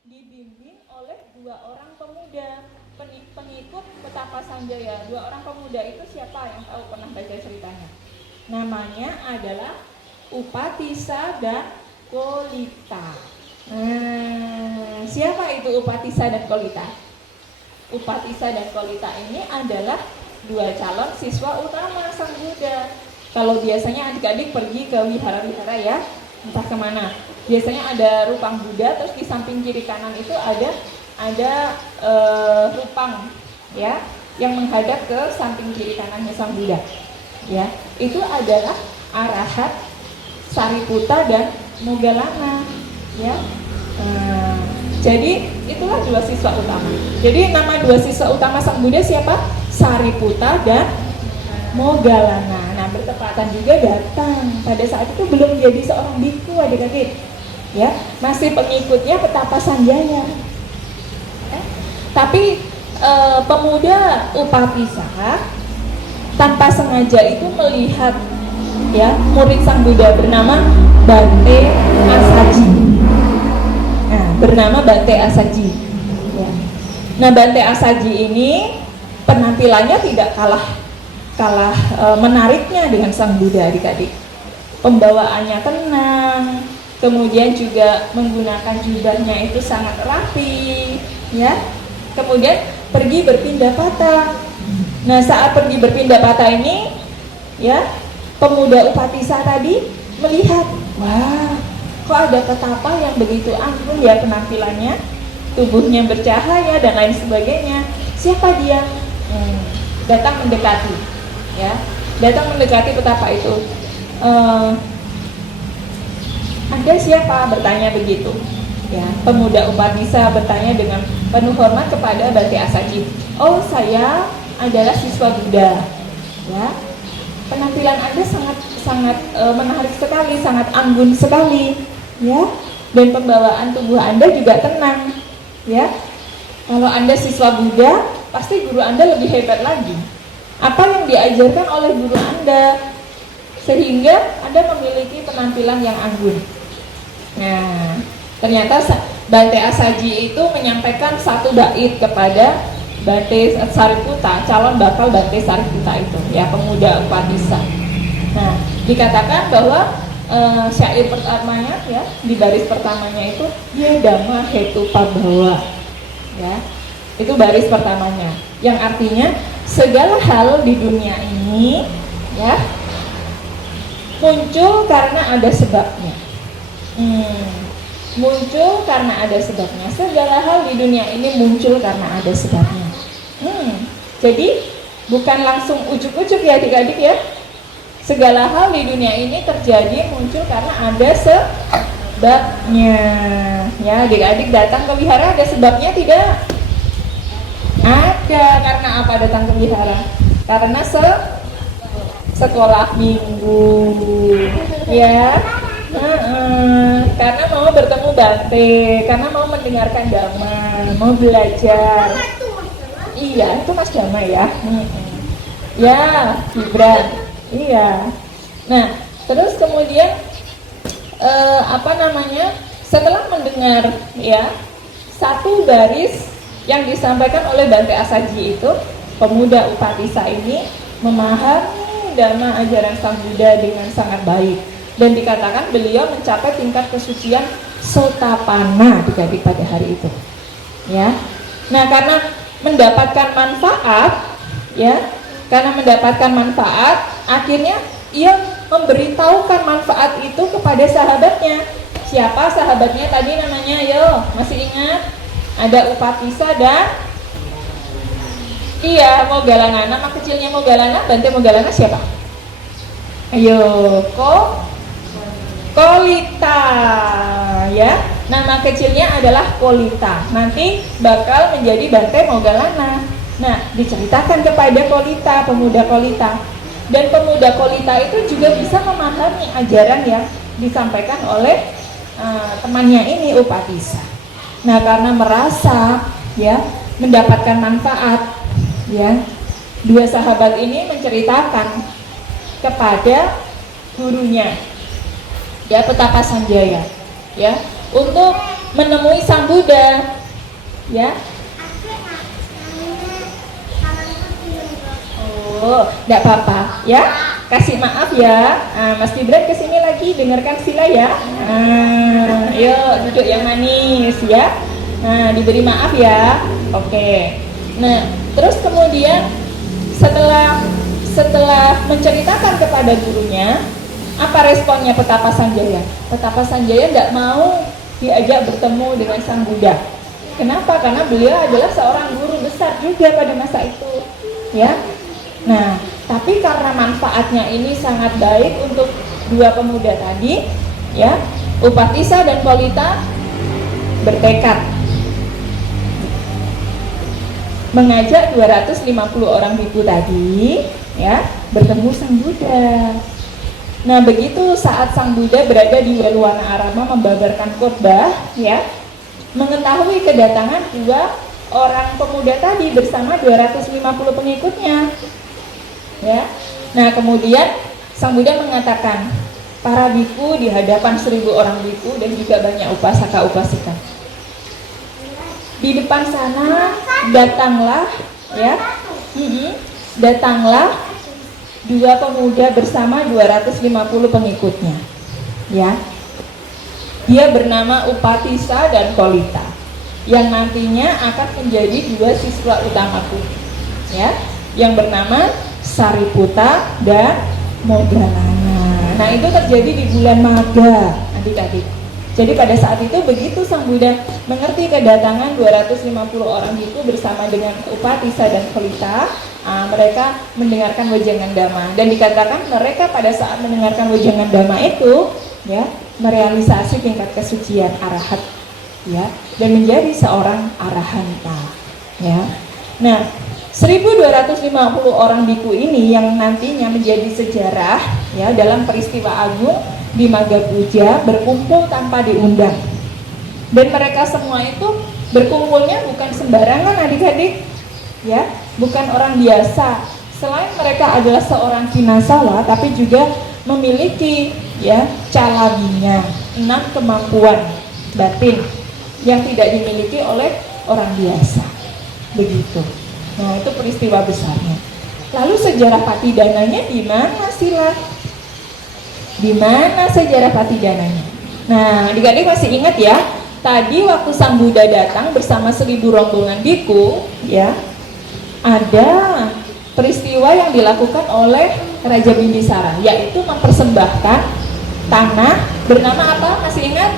dibimbing oleh dua orang pemuda pengikut Petapa Sanjaya. Dua orang pemuda itu siapa yang tahu, pernah baca ceritanya? Namanya adalah Upatisa dan Kolita. Siapa itu Upatisa dan Kolita? Upatisa dan Kolita ini adalah dua calon siswa utama Sang Buddha. Kalau biasanya adik-adik pergi ke wihara-wihara ya, entah kemana, biasanya ada rupang Buddha, terus di samping kiri kanan itu ada rupang ya, yang menghadap ke samping kiri kanannya Sang Buddha. Ya, itu adalah Arahat, Sariputta dan Moggallana. Ya, jadi itulah dua siswa utama. Jadi nama dua siswa utama Sang Buddha siapa? Sariputta dan Moggallana. Nah, bertepatan juga datang pada saat itu belum jadi seorang biku adik-adik. Ya, masih pengikutnya Petapa Sanjaya. Ya, tapi pemuda Upatisa tanpa sengaja itu melihat ya murid Sang Buddha bernama Bante Asaji. Nah, bernama Bante Asaji. Ya. Nah, Bante Asaji ini penampilannya tidak kalah menariknya dengan Sang Buddha adik-adik. Pembawaannya tenang, kemudian juga menggunakan jubahnya itu sangat rapi, ya. Kemudian pergi berpindah patah. Nah, saat pergi berpindah patah ini, ya, pemuda Upatisa tadi melihat, wah, kok ada petapa yang begitu anggun ya penampilannya, tubuhnya bercahaya dan lain sebagainya. Siapa dia? Datang mendekati, ya, datang mendekati petapa itu. Anda siapa? Bertanya begitu. Ya, pemuda Upatisa bertanya dengan penuh hormat kepada Bante Asaji. Oh, saya adalah siswa Buddha. Ya, penampilan Anda sangat menarik sekali, sangat anggun sekali. Ya, dan pembawaan tubuh Anda juga tenang. Ya, kalau Anda siswa Buddha, pasti guru Anda lebih hebat lagi. Apa yang diajarkan oleh guru Anda sehingga Anda memiliki penampilan yang anggun. Nah, ternyata Bante Asaji itu menyampaikan satu bait kepada Bante Sariputta, calon bakal Bante Sariputta itu, ya, pemuda Upatisa. Nah, dikatakan bahwa syair pertamanya ya, di baris pertamanya itu dia Dhamma Hetu Pabhawa. Ya. Itu baris pertamanya, yang artinya segala hal di dunia ini ya muncul karena ada sebabnya. Muncul karena ada sebabnya. Segala hal di dunia ini muncul karena ada sebabnya. Jadi bukan langsung ujuk-ujuk ya adik-adik ya. Segala hal di dunia ini terjadi muncul karena ada sebabnya. Ya, adik-adik datang ke wihara ada sebabnya tidak? Ada. Karena apa datang ke wihara? Karena sekolah minggu, ya. Karena mau bertemu Bante, karena mau mendengarkan Dhamma, mau belajar. Iya, itu Mas Dhamma ya. Ya, Gibran. Iya. Nah, terus kemudian setelah mendengar ya satu baris yang disampaikan oleh Bante Asaji itu, pemuda Upatisa ini memahami Dhamma ajaran Sang Buddha dengan sangat baik, dan dikatakan beliau mencapai tingkat kesucian Sotapanna adik-adik pada hari itu. Ya. Nah, karena mendapatkan manfaat, akhirnya ia memberitahukan manfaat itu kepada sahabatnya. Siapa sahabatnya tadi namanya? Yo, masih ingat? Ada Upatisa dan Moggallana. Nama kecilnya Moggallana, Bante Moggallana siapa? Ayo, Kolita, ya. Nama kecilnya adalah Kolita. Nanti bakal menjadi Bante Moggallana. Nah, diceritakan kepada Kolita, pemuda Kolita. Dan pemuda Kolita itu juga bisa memahami ajaran yang disampaikan oleh temannya ini Upatisa. Nah, karena merasa ya mendapatkan manfaat, ya, dua sahabat ini menceritakan kepada gurunya, ya, Petapa Sanjaya, ya, untuk menemui Sang Buddha. Ya. Oh, enggak apa-apa ya. Kasih maaf ya. Mas Gibran kesini lagi, dengarkan sila ya. Yuk duduk yang manis ya. Diberi maaf ya. Oke. Nah, terus kemudian setelah menceritakan kepada gurunya, apa responnya Petapa Sanjaya? Petapa Sanjaya nggak mau diajak bertemu dengan Sang Buddha. Kenapa? Karena beliau adalah seorang guru besar juga pada masa itu, ya. Nah, tapi karena manfaatnya ini sangat baik untuk dua pemuda tadi, ya, Upatissa dan Kolita bertekad mengajak 250 orang biku tadi, ya, bertemu Sang Buddha. Nah, begitu saat Sang Buddha berada di Weluwana Arama membabarkan khotbah, ya, mengetahui kedatangan dua orang pemuda tadi bersama 250 pengikutnya, ya. Nah, kemudian Sang Buddha mengatakan, para biku di hadapan 1000 orang biku dan juga banyak upasaka-upasika. Di depan sana datanglah, ya, datanglah dua pemuda bersama 250 pengikutnya, ya. Dia bernama Upatissa dan Kolita, yang nantinya akan menjadi dua siswa utamaku, ya, yang bernama Sariputta dan Moggallana. Nah, itu terjadi di bulan Magha, adik-adik. Jadi pada saat itu begitu Sang Buddha mengerti kedatangan 250 orang itu bersama dengan Upatissa dan Kolita, mereka mendengarkan wejangan Dhamma, dan dikatakan mereka pada saat mendengarkan wejangan Dhamma itu, ya, merealisasi tingkat kesucian arahat, ya, dan menjadi seorang arahanta, ya. Nah, 1250 orang biku ini yang nantinya menjadi sejarah, ya, dalam peristiwa agung di Magha Puja berkumpul tanpa diundang, dan mereka semua itu berkumpulnya bukan sembarangan, adik-adik, ya, bukan orang biasa. Selain mereka adalah seorang kinasawa, tapi juga memiliki, ya, calabinya, 6 kemampuan batin yang tidak dimiliki oleh orang biasa, begitu. Nah, itu peristiwa besarnya. Lalu sejarah Patidananya di mana sila? Di mana sejarah Patidananya? Nah, adik-adik masih ingat ya? Tadi waktu Sang Buddha datang bersama 1000 rombongan biku, ya, ada peristiwa yang dilakukan oleh Raja Bimbisara, yaitu mempersembahkan tanah bernama apa? Masih ingat?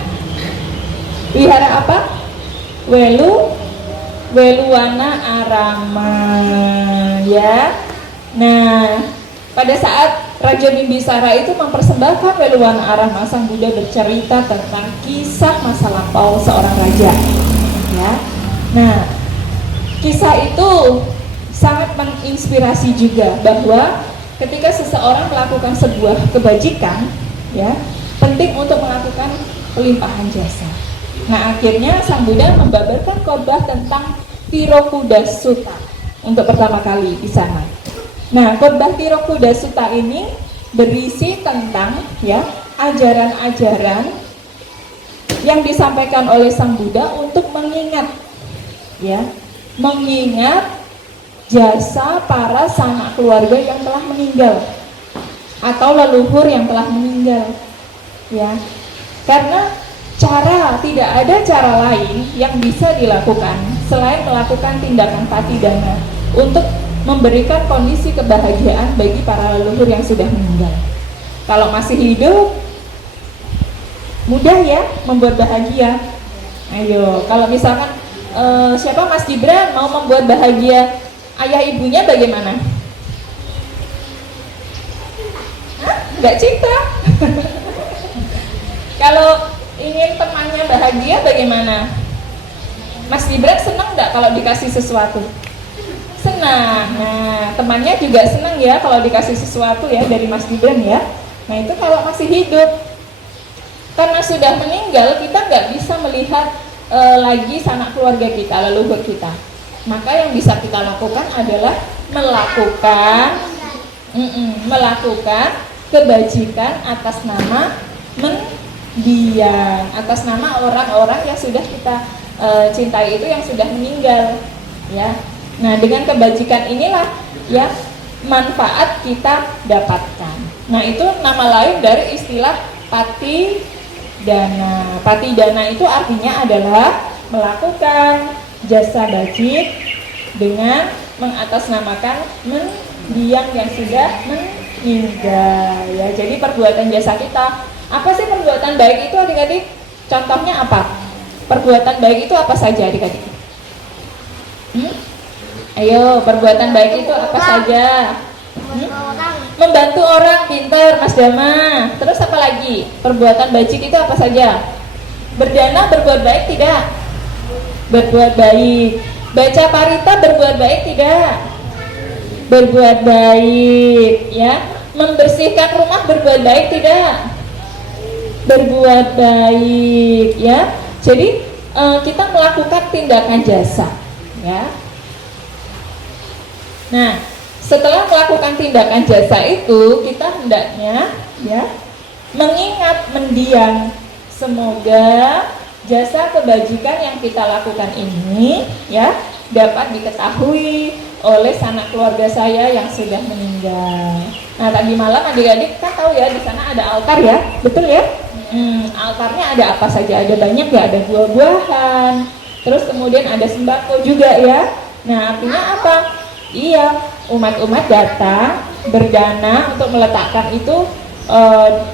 Wihara apa? Weluwana Arama, ya. Nah, pada saat Raja Bimbisara itu mempersembahkan Weluwana Arama, Sang Buddha bercerita tentang kisah masa lampau seorang raja, ya. Nah, kisah itu sangat menginspirasi juga bahwa ketika seseorang melakukan sebuah kebajikan, ya, penting untuk melakukan pelimpahan jasa. Nah, akhirnya Sang Buddha membabarkan khotbah tentang Tirokuda Sutta untuk pertama kali di sana. Nah, khotbah Tirokuda Sutta ini berisi tentang, ya, ajaran-ajaran yang disampaikan oleh Sang Buddha untuk mengingat, ya, mengingat jasa para sanak keluarga yang telah meninggal atau leluhur yang telah meninggal, ya. Karena tidak ada cara lain yang bisa dilakukan selain melakukan tindakan patidana untuk memberikan kondisi kebahagiaan bagi para leluhur yang sudah meninggal. Kalau masih hidup, mudah ya membuat bahagia. Ayo, kalau misalkan siapa Mas Gibran mau membuat bahagia ayah ibunya bagaimana? Nggak cinta. Kalau ingin temannya bahagia bagaimana? Mas Gibran senang nggak kalau dikasih sesuatu? Senang. Nah, temannya juga senang ya kalau dikasih sesuatu ya dari Mas Gibran ya. Nah, itu kalau masih hidup. Karena sudah meninggal, kita nggak bisa melihat lagi sanak keluarga kita, leluhur kita. Maka yang bisa kita lakukan adalah melakukan kebajikan atas nama mendiang atas nama orang-orang yang sudah kita cintai itu yang sudah meninggal, ya. Nah, dengan kebajikan inilah ya manfaat kita dapatkan. Nah, itu nama lain dari istilah pati dana. Pati dana itu artinya adalah melakukan jasa bajik dengan mengatasnamakan mendiang yang sudah meninggal, ya. Jadi perbuatan jasa kita. Apa sih perbuatan baik itu, adik-adik? Contohnya apa? Perbuatan baik itu apa saja, adik-adik? Ayo, perbuatan baik itu apa saja? Membantu orang, pinter Mas Dama. Terus apa lagi? Perbuatan bajik itu apa saja? Berdana berbuat baik tidak? Berbuat baik. Baca parita berbuat baik tidak? Berbuat baik, ya. Membersihkan rumah berbuat baik tidak? Berbuat baik, ya. Jadi kita melakukan tindakan jasa, ya. Nah, setelah melakukan tindakan jasa itu, kita hendaknya ya mengingat mendiang, semoga jasa kebajikan yang kita lakukan ini ya dapat diketahui oleh sanak keluarga saya yang sudah meninggal. Nah, tadi malam adik-adik kan tahu ya, di sana ada altar ya, betul ya? Altarnya ada apa saja? Ada banyak ya, ada buah-buahan, terus kemudian ada sembako juga ya. Nah, artinya apa? Iya, umat-umat datang berdana untuk meletakkan itu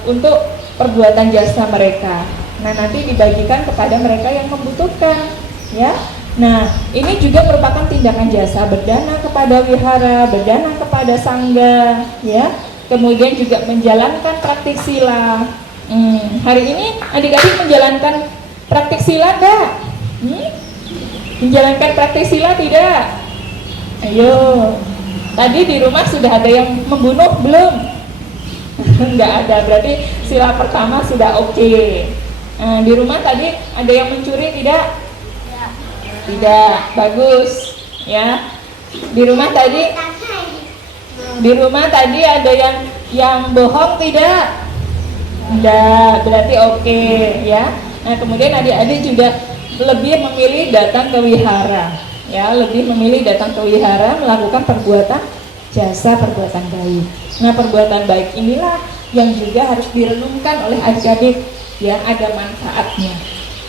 untuk perbuatan jasa mereka. Nah, nanti dibagikan kepada mereka yang membutuhkan, ya. Nah, ini juga merupakan tindakan jasa, berdana kepada wihara, berdana kepada sangga, ya. Kemudian juga menjalankan praktik sila. Hari ini adik-adik menjalankan praktik sila enggak? Menjalankan praktik sila tidak? Ayo, tadi di rumah sudah ada yang membunuh belum? Enggak ada, berarti sila pertama sudah oke. Di rumah tadi ada yang mencuri tidak? Tidak, bagus ya. Di rumah tadi ada yang bohong tidak? Tidak, berarti oke ya. Nah, kemudian adik-adik juga lebih memilih datang ke wihara, ya, lebih memilih datang ke wihara melakukan perbuatan jasa, perbuatan baik. Nah, perbuatan baik inilah yang juga harus direnungkan oleh adik-adik, ya, ada manfaatnya.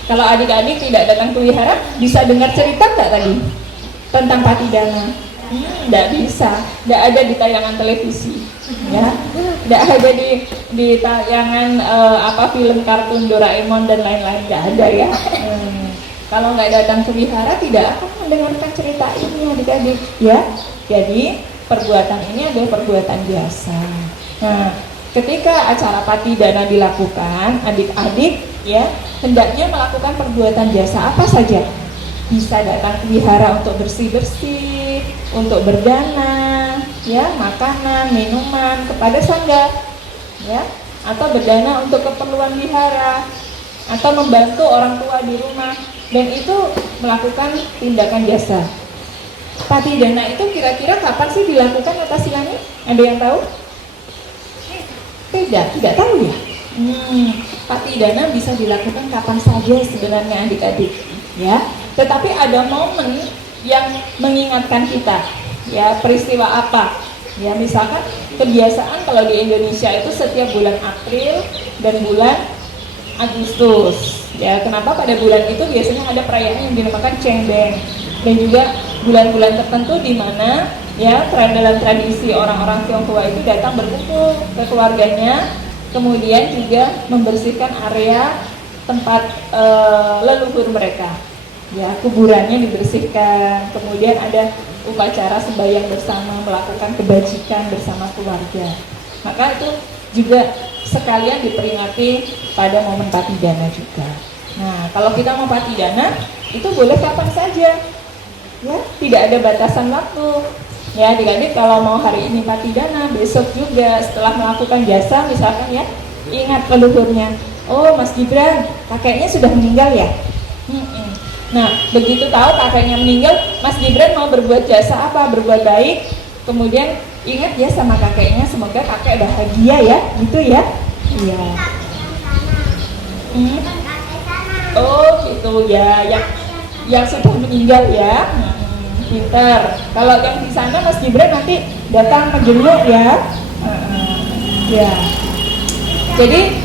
Kalau adik-adik tidak datang ke wihara, bisa dengar cerita nggak tadi tentang patidana? Nggak bisa, nggak ada di tayangan televisi, ya, nggak ada di tayangan film kartun Doraemon dan lain-lain, nggak ada ya. Kalau nggak datang ke wihara, tidak akan mendengarkan cerita ini adik-adik, ya. Jadi perbuatan ini adalah perbuatan biasa. Nah, ketika acara patidana dilakukan, adik-adik ya hendaknya melakukan perbuatan jasa apa saja. Bisa datang ke wihara untuk bersih-bersih, untuk berdana, ya, makanan, minuman kepada sangga, ya, atau berdana untuk keperluan wihara, atau membantu orang tua di rumah, dan itu melakukan tindakan jasa. Patidana itu kira-kira kapan sih dilakukan atas silanya? Ada yang tahu? Tidak tahu ya. Patidana bisa dilakukan kapan saja sebenarnya adik-adik, ya. Tetapi ada momen yang mengingatkan kita, ya, peristiwa apa? Ya, misalkan kebiasaan kalau di Indonesia itu setiap bulan April dan bulan Agustus. Ya, kenapa pada bulan itu biasanya ada perayaan yang dinamakan Cengbeng, dan juga bulan-bulan tertentu di mana ya dalam tradisi orang-orang Tionghoa itu datang berkumpul ke keluarganya, kemudian juga membersihkan area tempat leluhur mereka. Ya, kuburannya dibersihkan, kemudian ada upacara sembahyang bersama, melakukan kebajikan bersama keluarga. Maka itu juga sekalian diperingati pada momen patidana juga. Nah, kalau kita mau patidana itu boleh kapan saja, ya, tidak ada batasan waktu. Ya, adik-adik kalau mau hari ini patidana, besok juga setelah melakukan jasa misalkan ya, ingat leluhurnya. Oh, Mas Gibran, kakeknya sudah meninggal ya. Nah, begitu tahu kakeknya meninggal, Mas Gibran mau berbuat jasa apa? Berbuat baik. Kemudian ingat ya sama kakeknya, semoga kakek bahagia ya, gitu ya. Iya. Hmm? Oh gitu ya, yang sudah meninggal ya. Pinter. Kalau yang di sana Mas Gibran nanti datang menjenguk ya. Ya. Jadi,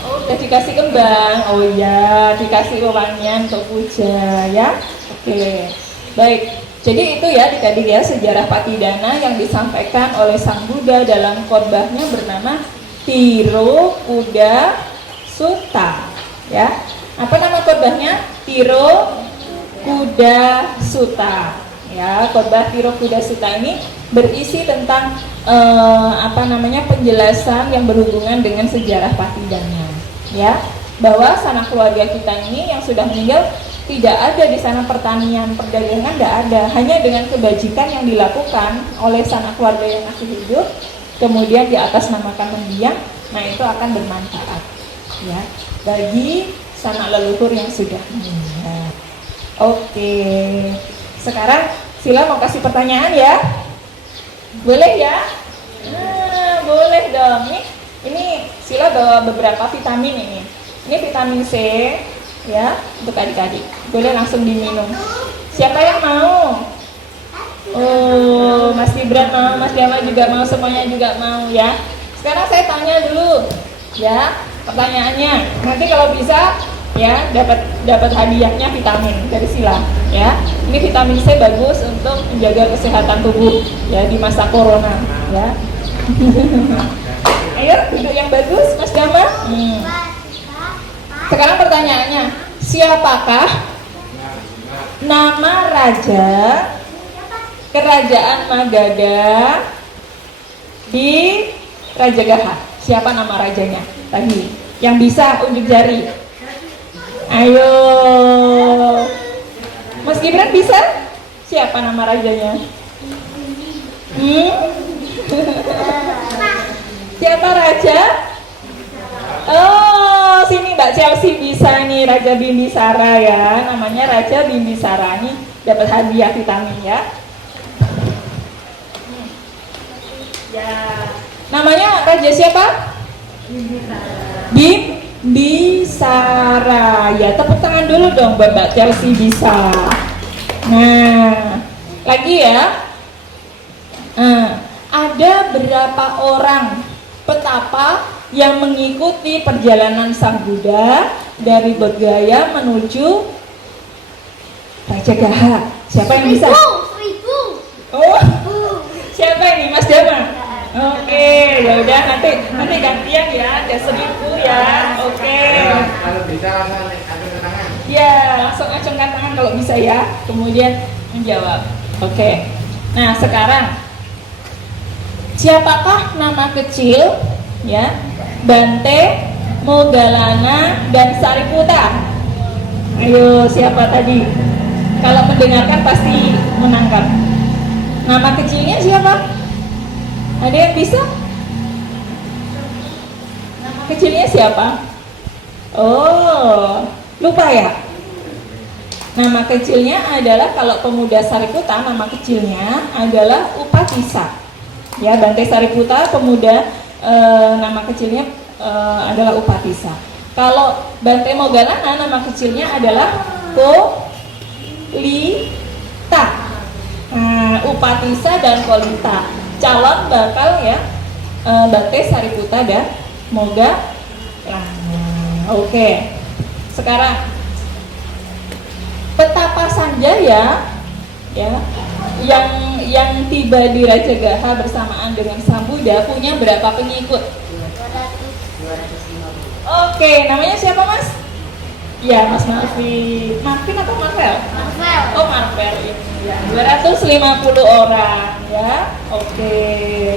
oh udah dikasih kembang. Oh iya, dikasih wewangian untuk puja ya. Oke. Baik. Jadi itu ya adik-adik ya sejarah Patidana yang disampaikan oleh Sang Buddha dalam khotbahnya bernama Tiro Kuda Sutta ya. Apa nama khotbahnya? Tiro Kuda Sutta ya. Khotbah Tiro Kuda Sutta ini berisi tentang penjelasan yang berhubungan dengan sejarah Patidana ya, bahwa sanak keluarga kita ini yang sudah meninggal tidak ada di sana pertanian, perdagangan tidak ada, hanya dengan kebajikan yang dilakukan oleh sanak keluarga yang masih hidup, kemudian di atas namakan mendiang, nah itu akan bermanfaat ya bagi sanak leluhur yang sudah meninggal. Oke, sekarang Sila mau kasih pertanyaan ya, boleh ya? Nah, boleh dong. Ini Sila bawa beberapa vitamin ini vitamin C ya untuk adik-adik, boleh langsung diminum. Siapa yang mau? Oh, Mas Gibran mau, Mas Dama juga mau, semuanya juga mau ya. Sekarang saya tanya dulu ya pertanyaannya. Nanti kalau bisa ya dapat hadiahnya vitamin dari Sila ya. Ini vitamin C bagus untuk menjaga kesehatan tubuh ya di masa corona ya. Ayo duduk yang bagus Mas Dama. Sekarang pertanyaannya, siapakah nama raja kerajaan Magadha di Rajagaha? Siapa nama rajanya tadi? Yang bisa unjuk jari. Ayo, Mas Gibran bisa? Siapa nama rajanya? Siapa raja? Oh, sini Mbak Chelsea bisa nih, Raja Bimbisara ya. Namanya Raja Bimbisara. Nih dapat hadiah vitamin ya. Ya. Namanya raja siapa? Bimbisara. Ya, tepuk tangan dulu dong buat Mbak Chelsea bisa. Nah, lagi ya. Ada berapa orang petapa yang mengikuti perjalanan Sang Buddha dari Bodh Gaya menuju Rajagaha? Siapa yang bisa? 1000. Oh, siapa ini? Mas Dama? Oke, ya udah nanti gantian ya, ada 1000 ya. Oke. Kalau bisa langsung acungkan tangan. Ya, langsung acungkan tangan kalau bisa ya. Kemudian menjawab. Oke. Nah, sekarang siapakah nama kecil ya Bante, Moggallana, dan Sariputta? Ayo, siapa tadi? Kalau mendengarkan pasti menangkap. Nama kecilnya siapa? Ada yang bisa? Nama kecilnya siapa? Oh, lupa ya? Nama kecilnya adalah, kalau pemuda Sariputta, nama kecilnya adalah Upatissa. Ya, Bante Sariputta pemuda, nama kecilnya adalah Upatissa. Kalau Bante Moggallana nama kecilnya adalah Kolita. Nah, Upatissa dan Kolita calon bakal ya Bante Sariputta dan Moggallana. Oke. Sekarang petapa Sanjaya ya yang tiba di Rajagaha bersamaan dengan Sang Buddha punya berapa pengikut? 250. Oke, namanya siapa Mas? Ya, Mas Marvin. Marvin atau Marvel? Marvel. Oh, Marvel ini ya. 250 orang ya. Oke,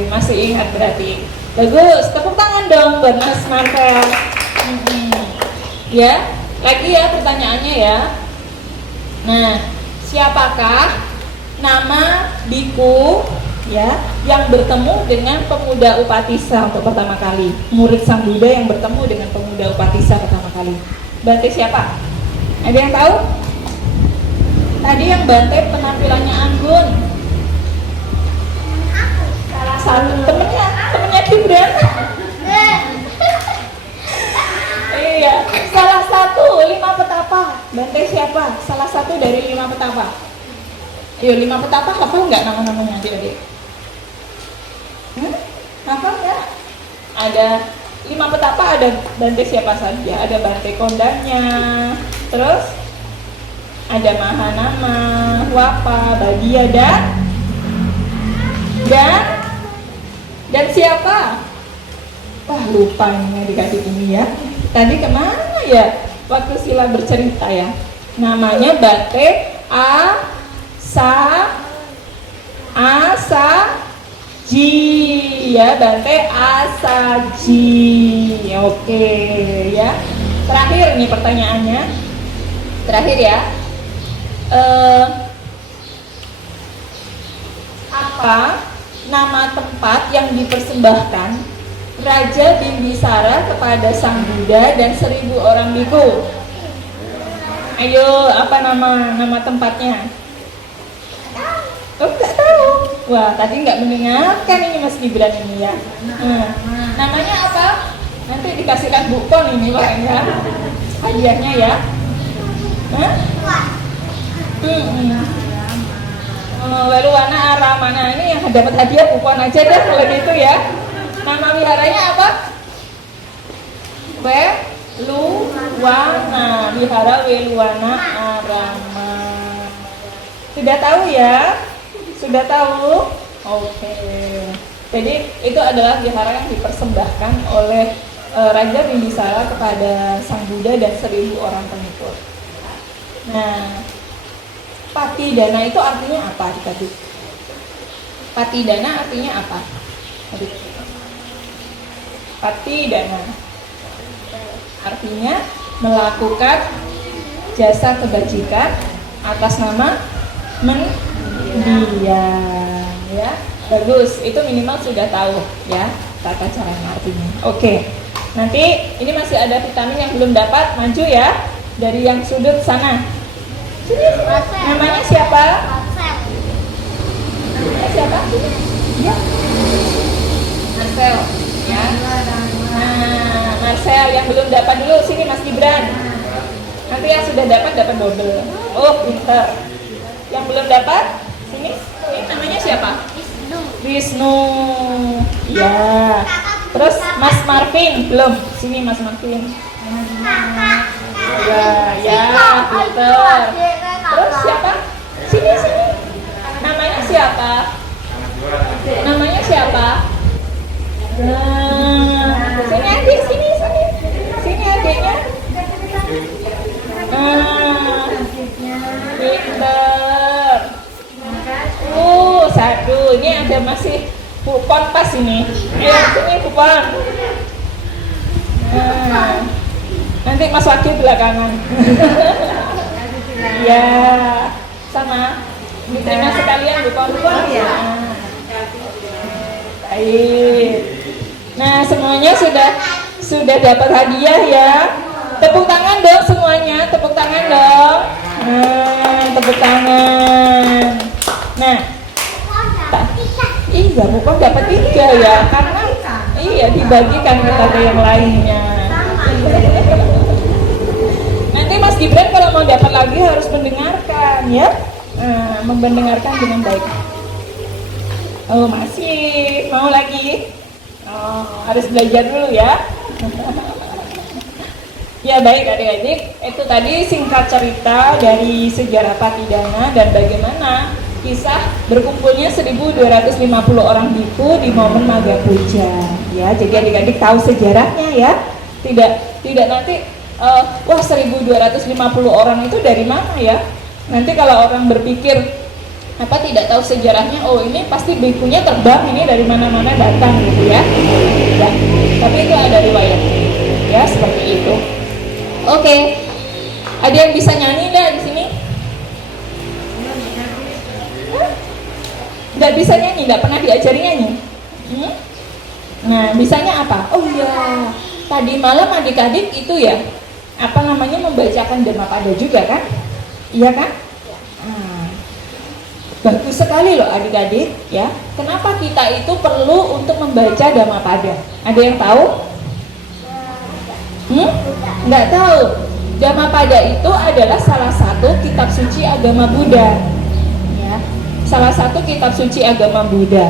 masih ingat berarti. Bagus, tepuk tangan dong buat Mas Marvel. Ya, lagi ya pertanyaannya ya. Nah, siapakah nama biku ya yang bertemu dengan pemuda Upatissa untuk pertama kali? Murid Sang Buddha yang bertemu dengan pemuda Upatissa pertama kali. Bante siapa? Ada yang tahu? Tadi yang Bante penampilannya anggun. Salah satu temennya Gibran. Banteng siapa? Salah satu dari 5 petapa. Ayo, 5 petapa hafal nggak nama-namanya adik-adik? Hafal nggak? Ada 5 petapa, ada banteng siapa saja? Ada banteng kondanya, terus ada Mahanama, Wapa, Badia, dan siapa? Wah, lupa ini adik-adik ini ya. Tadi kemana ya? Waktu Sila bercerita ya. Namanya Bante Asaji ya, Bante Asaji. Oke ya. Terakhir nih pertanyaannya. Terakhir ya. Apa nama tempat yang dipersembahkan Raja Bimbisara kepada Sang Buddha dan 1000 orang biku? Ayo, apa nama tempatnya? Oh, nggak tahu. Wah, tadi nggak mendengarkan ini Mas Gibran ini ya. Namanya apa? Nanti dikasihkan bukon ini Pak ya. Hadiahnya ya. Weluwana Aramana, ini yang dapat hadiah bukon aja deh kalau gitu ya. Nama wiharanya apa? Weluwana, wihara Weluwana Arama. Sudah tahu ya? Sudah tahu? Oke. Jadi itu adalah wihara yang dipersembahkan oleh Raja Bimbisara kepada Sang Buddha dan 1000 orang pengikut. Nah, Patidana itu artinya apa adik-adik? Patidana artinya apa? Patidana artinya melakukan jasa kebajikan atas nama mendiang ya. Bagus, itu minimal sudah tahu ya tata caranya artinya. Oke. Nanti ini masih ada vitamin yang belum dapat, maju ya dari yang sudut sana. Namanya siapa? Siapa? Ya. Marcel. Ya. Nah, Marcel yang belum dapat dulu sini Mas Gibran. Nanti yang sudah dapat double. Oh, pintar. Yang belum dapat sini. Ini namanya siapa? Wisnu. Ya. Terus Mas Marvin belum. Sini Mas Marvin. Ya, pintar. Terus siapa? Sini. Namanya siapa? Namanya siapa? Sini adik, sini. Sini adiknya. Pintar. Satu. Ini ada masih kupon pas ini. Ayo sini kupon. Nanti Mas Wakil belakangan. Ya, sama. Diterima sekalian kupon ya. Baik. Nah, semuanya sudah dapat hadiah ya. Tepuk tangan dong semuanya, tepuk tangan dong. Tepuk tangan. Nah, iya Bukon dapat 3 ya, karena iya dibagikan kepada yang lainnya. Nanti Mas Gibran kalau mau dapat lagi harus mendengarkan ya, mendengarkan dengan baik. Oh masih mau lagi? Oh, harus belajar dulu ya. Ya baik adik-adik, itu tadi singkat cerita dari sejarah Patidana dan bagaimana kisah berkumpulnya 1250 orang biku di momen Maga Puja. Ya, jadi adik-adik tahu sejarahnya ya. Tidak nanti wah 1250 orang itu dari mana ya? Nanti kalau orang berpikir tidak tahu sejarahnya, oh ini pasti bikunya terbang ini dari mana-mana datang gitu ya. Ya, tapi itu ada riwayat. Ya, seperti itu. Oke. Ada yang bisa nyanyi enggak di sini? Nggak bisa nyanyi, nggak pernah diajari nyanyi. Nah, bisanya apa? Oh iya, tadi malam adik-adik itu ya, membacakan Dhammapada juga kan? Iya kan? Bagus sekali loh adik-adik ya. Kenapa kita itu perlu untuk membaca Dhammapada? Ada yang tahu? Nggak tahu. Dhammapada itu adalah salah satu kitab suci agama Buddha. Ya, salah satu kitab suci agama Buddha.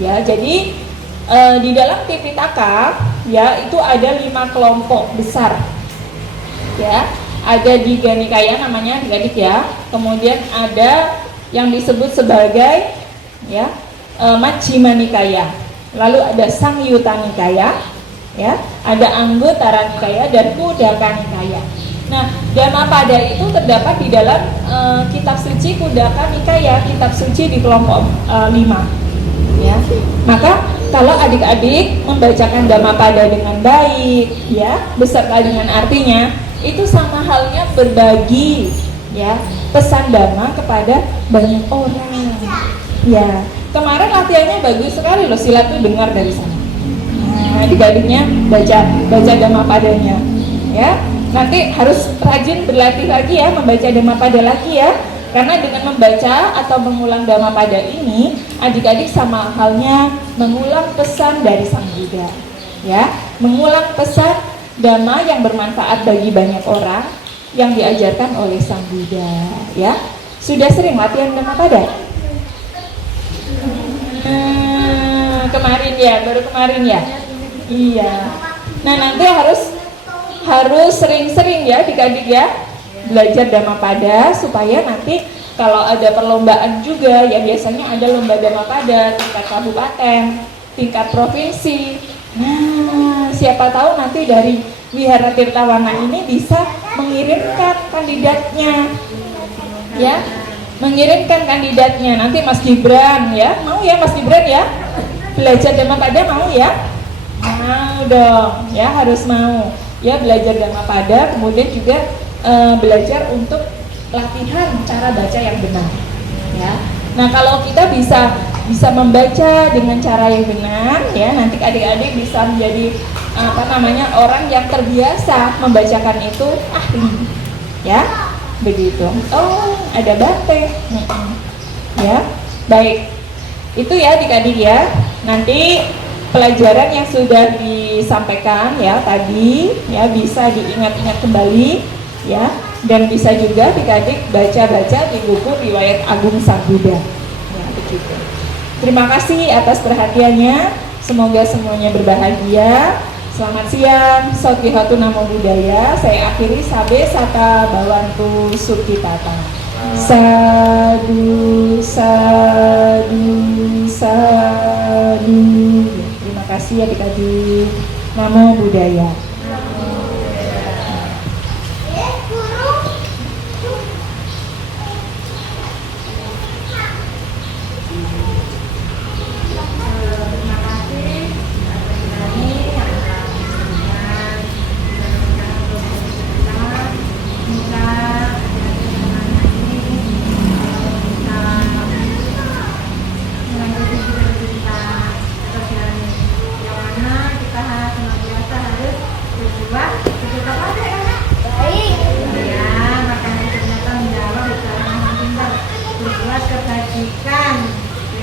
Ya, jadi di dalam Tipitaka ya itu ada 5 kelompok besar. Ya, ada Digha Nikaya namanya adik-adik ya. Kemudian ada yang disebut sebagai ya Majjhima Nikaya. Lalu ada Sangyutta Nikaya, ya, ada Anguttara Nikaya dan Khuddaka Nikaya. Nah, Dhammapada itu terdapat di dalam kitab suci Khuddaka Nikaya, kitab suci di kelompok 5. Ya. Maka kalau adik-adik membacakan Dhammapada dengan baik, ya, beserta dengan artinya, itu sama halnya berbagi, ya, pesan Dhamma kepada banyak orang. Ya, kemarin latihannya bagus sekali loh, Sila tuh dengar dari sana. Nah, adik-adiknya baca Dhammapadanya, ya. Nanti harus rajin berlatih lagi ya, membaca Dhammapada lagi ya. Karena dengan membaca atau mengulang Dhammapada ini, adik-adik sama halnya mengulang pesan dari Sang Buddha, ya, mengulang pesan Dhamma yang bermanfaat bagi banyak orang yang diajarkan oleh Sang Buddha, ya. Sudah sering latihan Dhammapada? Kemarin ya, baru kemarin ya. Iya. Nah, nanti harus sering-sering ya adik-adik ya belajar Dhammapada supaya nanti kalau ada perlombaan juga ya, biasanya ada lomba Dhammapada tingkat kabupaten, tingkat provinsi. Nah, siapa tahu nanti dari Wihara Tirtawana ini bisa mengirimkan kandidatnya, ya, mengirimkan kandidatnya. Nanti Mas Gibran ya, mau ya Mas Gibran ya belajar Dhammapada, mau ya? Mau dong, ya, harus mau ya belajar Dhammapada, kemudian juga belajar untuk latihan cara baca yang benar, ya. Nah, kalau kita bisa membaca dengan cara yang benar, ya, nanti adik-adik bisa menjadi orang yang terbiasa membacakan itu ahli, ya, begitu. Oh, ada Bate, ya, baik. Itu ya adik-adik ya. Nanti pelajaran yang sudah disampaikan ya tadi ya bisa diingat-ingat kembali ya, dan bisa juga adik-adik baca-baca di buku Riwayat Agung Sang Buddha ya, begitu. Terima kasih atas perhatiannya, semoga semuanya berbahagia. Selamat siang, Sotihatu Namo Buddhaya. Saya akhiri sabe sata bawantu sukitata. Sadu, sadu, sadu. Terima kasih adik-adik. Namo Buddhaya.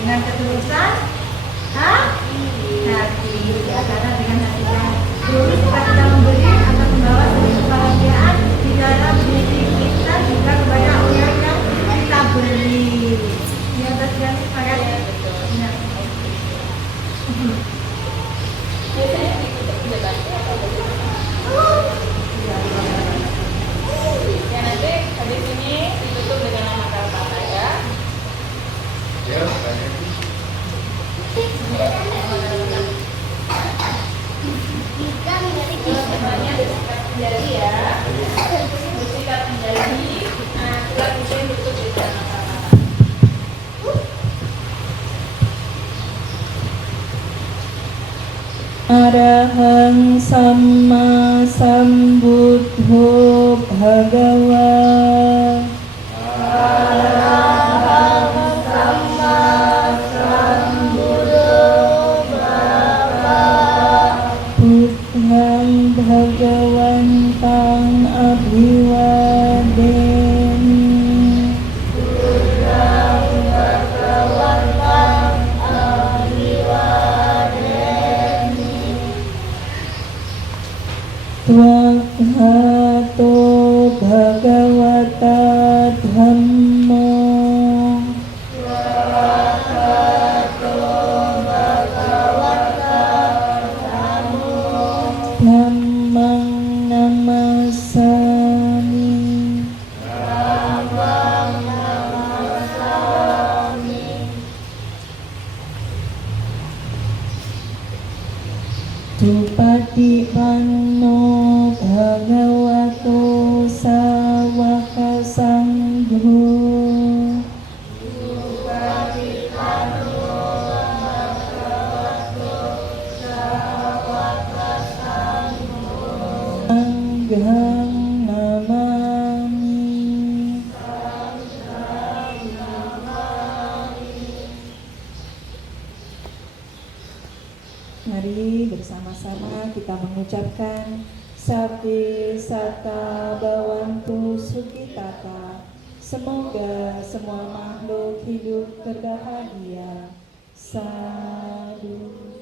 Dengan ketulusan hati ya, karena dengan hati yang tulus kita memberi akan membawa kebahagiaan di dalam diri kita juga kepada orang yang kita beri. Ya, terima kasih. Biasanya ditutup debatnya atau bagaimana? Ya, nanti habis ini ditutup dengan nama kata ya. Ya, banyak. Semuanya bersikap menjadi ya, bersikap menjadi. Nah, surat itu yang ditutup dengan kata-kata. Arahang Samma Sambuddho Bhagawa. Bhagawantang abhiwadeni. Buddhang Bhagawantang abhiwadeni. Twakhato Dhammang namasami. Tupatipanno bhagavato sawaka sangho. Sanghang namami. Mari bersama-sama kita mengucapkan Sabbe Sata Bhavantu Sukhitata. Semoga semua makhluk hidup berbahagia. Sadhu.